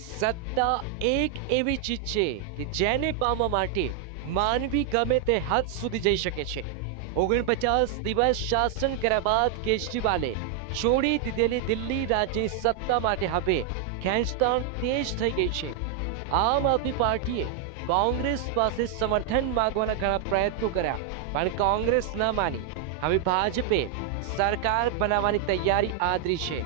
સત્તા એક એવી ચીજ છે કે જેને પામવા માટે માનવી ગમે તે હદ સુધી જઈ શકે છે। 49 દિવસ શાસન કર્યા બાદ કેજરીવાલે છોડી દીધેલી દિલ્હી રાજ્યની સત્તા માટે હવે ખેંચતાણ તેજ થઈ ગઈ છે। આમ આદમી પાર્ટીએ કોંગ્રેસ પાસે સમર્થન માંગવાના ઘણા પ્રયત્નો કર્યા, પણ કોંગ્રેસ ન માની। હવે ભાજપે સરકાર બનાવવાની તૈયારી આદરી છે।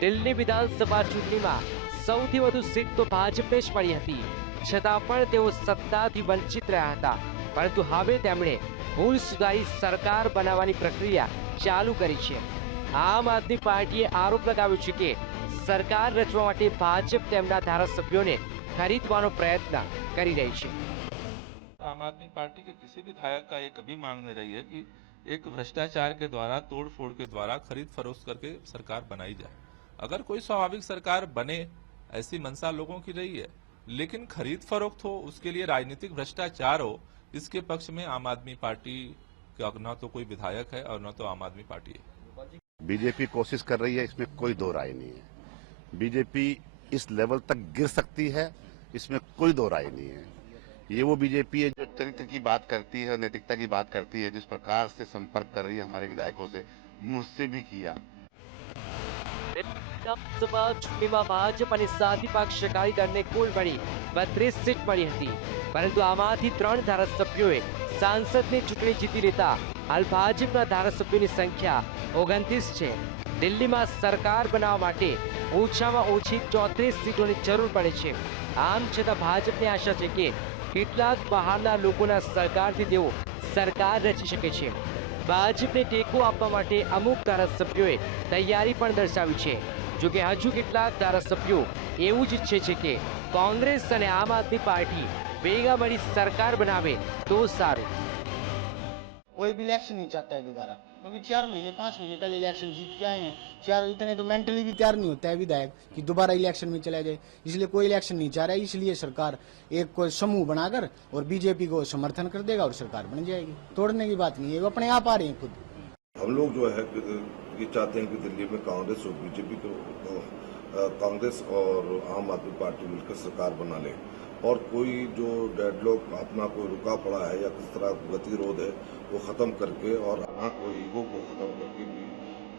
દિલ્હી વિધાનસભા ચૂંટણીમાં સૌથી વધુ સીટ તો ભાજપને જ મળી હતી, છતાં પણ તેઓ સત્તાથી વંચિત રહ્યા હતા। પરંતુ હવે તેમણે ભૂલ સુધારી સરકાર બનાવવાની પ્રક્રિયા ચાલુ કરી છે। આમ આદમી પાર્ટીએ આરોપ લગાવ્યો છે કે સરકાર રચવા માટે ભાજપ તેમના ધારાસભ્યોને खरीदવાનો प्रयत्न કરી રહી છે। आम आदमी पार्टी के किसी भी विधायक का ये कभी मांग नहीं रही है कि एक भ्रष्टाचार के द्वारा तोड़ फोड़ के द्वारा खरीद फरोख्त करके सरकार बनाई जाए। अगर कोई स्वाभाविक सरकार बने ऐसी मंशा लोगों की रही है, लेकिन खरीद फरोख्त हो, उसके लिए राजनीतिक भ्रष्टाचार हो, इसके पक्ष में आम आदमी पार्टी का न तो कोई विधायक है और न तो आम आदमी पार्टी है। बीजेपी कोशिश कर रही है, इसमें कोई दो राय नहीं है। बीजेपी इस लेवल तक गिर सकती है, इसमें कोई दो राय नहीं है। ये वो बीजेपी है जो चरित्र की बात करती है, नैतिकता की बात करती है, जिस प्रकार से संपर्क कर रही है हमारे विधायकों से, मुझसे भी किया। વિધાનસભા ચૂંટણીમાં ભાજપ અને સાથી પક્ષકારી દળને કુલ મળી 32 સીટ મળી હતી, પરંતુ આમાંથી 3 ધારાસભ્યોએ સાંસદની ચૂંટણી જીતી લેતા હાલ ભાજપના ધારાસભ્યોની સંખ્યા 29 છે। દિલ્હીમાં સરકાર બનાવવા માટે ઓછામાં ઓછી 34 સીટોની જરૂર પડે છે। આમ છતાં ભાજપને આશા છે કે કેટલાક બહારના લોકોના સહકારથી તેઓ સરકાર રચી શકે છે। ભાજપને ટેકો આપવા માટે અમુક ધારાસભ્યોએ તૈયારી પણ દર્શાવી છે। જોકે હજુ કેટલાક ધારાસભ્યો એવું જ ઈચ્છે છે કે કોંગ્રેસ અને આમ આદમી પાર્ટી ભેગા મળી સરકાર બનાવે તો સારું। कोई भी इलेक्शन नहीं चाहता है दोबारा, क्योंकि 4 महीने 5 महीने पहले इलेक्शन जीत के आए हैं। 4 इतने तो मेंटली भी तैयार नहीं होता है विधायक कि दोबारा इलेक्शन में चला जाए, इसलिए कोई इलेक्शन नहीं चाह रहा है। इसलिए सरकार एक कोई समूह बनाकर और बीजेपी को समर्थन कर देगा और सरकार बन जाएगी। तोड़ने की बात नहीं है, वो अपने आप आ रहे हैं खुद। हम लोग जो है ये चाहते हैं कि दिल्ली में कांग्रेस और बीजेपी को कांग्रेस और आम आदमी पार्टी मिलकर सरकार बना ले, और कोई जो डेडलॉक अपना कोई रुका पड़ा है या किस तरह गतिरोध है वो खत्म करके और कोई ईगो को खत्म करके भी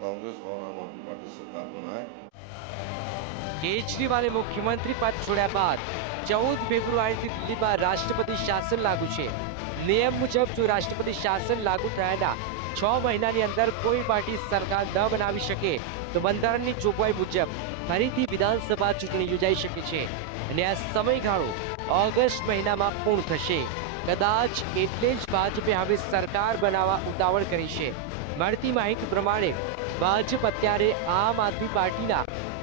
कांग्रेस और आम आदमी पार्टी सरकार बनाए। કેજરીવાલે મુખ્યમંત્રી પદ છોડ્યા બાદ 14 ફેબ્રુઆરીથી દિલ્હીમાં રાષ્ટ્રપતિ શાસન લાગુ છે। નિયમ મુજબ જો રાષ્ટ્રપતિ શાસન લાગુ થયાના 6 મહિનાની અંદર કોઈ પાર્ટી સરકાર ન બનાવી શકે તો બંધારણની જોગવાઈ મુજબ ફરીથી વિધાનસભા ચૂંટણી યોજાઈ શકે છે અને આ સમયગાળો ઓગસ્ટ મહિનામાં પૂર્ણ થશે। કદાચ એટલે જ ભાજપે હવે સરકાર બનાવવા ઉતાવળ કરી છે। મળતી માહિતી પ્રમાણે ભાજપ અત્યારે આમ આદમી પાર્ટીના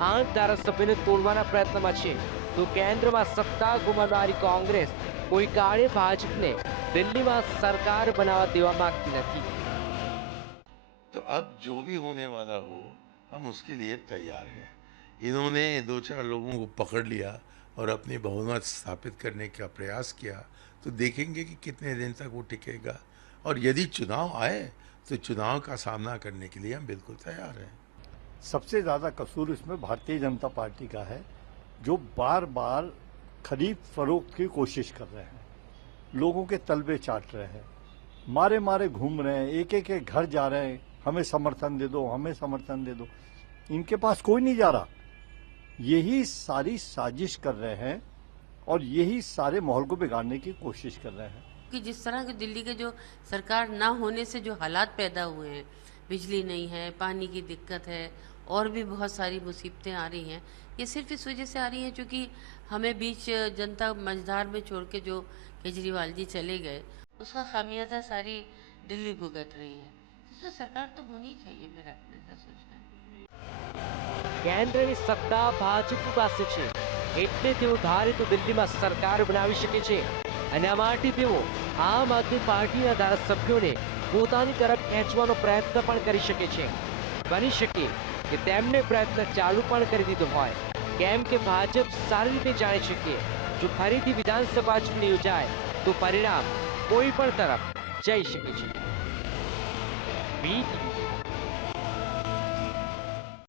8 ધારાસભ્યોને તોડવાના પ્રયત્નમાં છે, તો કેન્દ્રમાં સત્તા ગુમાવનારી કોંગ્રેસ કોઈ કાળે ભાજપને દિલ્હીમાં સરકાર બનાવવા દેવા માંગતી નથી। तो अब जो भी होने वाला हो, हम उसके लिए तैयार हैं। इन्होंने 2-4 लोगों को पकड़ लिया और अपनी बहुमत स्थापित करने का प्रयास किया, तो देखेंगे कि कितने दिन तक वो टिकेगा। और यदि चुनाव आए तो चुनाव का सामना करने के लिए हम बिल्कुल तैयार हैं। सबसे ज़्यादा कसूर इसमें भारतीय जनता पार्टी का है, जो बार बार खरीद फरोख्त की कोशिश कर रहे हैं, लोगों के तलबे चाट रहे हैं, मारे मारे घूम रहे हैं, एक एक के घर जा रहे हैं, हमें समर्थन दे दो, हमें समर्थन दे दो। इनके पास कोई नहीं जा रहा। यही सारी साजिश कर रहे हैं और यही सारे माहौल को बिगाड़ने की कोशिश कर रहे हैं। कि जिस तरह के दिल्ली के जो सरकार ना होने से जो हालात पैदा हुए हैं, बिजली नहीं है, पानी की दिक्कत है और भी बहुत सारी मुसीबतें आ रही हैं, ये सिर्फ इस वजह से आ रही हैं क्योंकि हमें बीच जनता मझधार में छोड़ के जो केजरीवाल जी चले गए, उसका खामियाजा सारी दिल्ली भुगत रही है। इसमें सरकार तो होनी चाहिए, मेरा ऐसा सोचना है। કેન્દ્રની સત્તા ભાજપની પાસે છે, એટલે તેઓ ધારે તો દિલ્હીમાં સરકાર બનાવી શકે છે અને આ માટે તેઓ આમ આદમી પાર્ટીના ધારાસભ્યોને પોતાની તરફ ખેંચવાનો પ્રયત્ન પણ કરી શકે છે। બની શકે કે તેમને પ્રયત્ન ચાલુ પણ કરી દીધો હોય, કેમ કે ભાજપ સારી રીતે જાણે છે કે જો ફરીથી વિધાનસભા ચૂંટણી યોજાય તો પરિણામ કોઈ પણ તરફ જઈ શકે છે।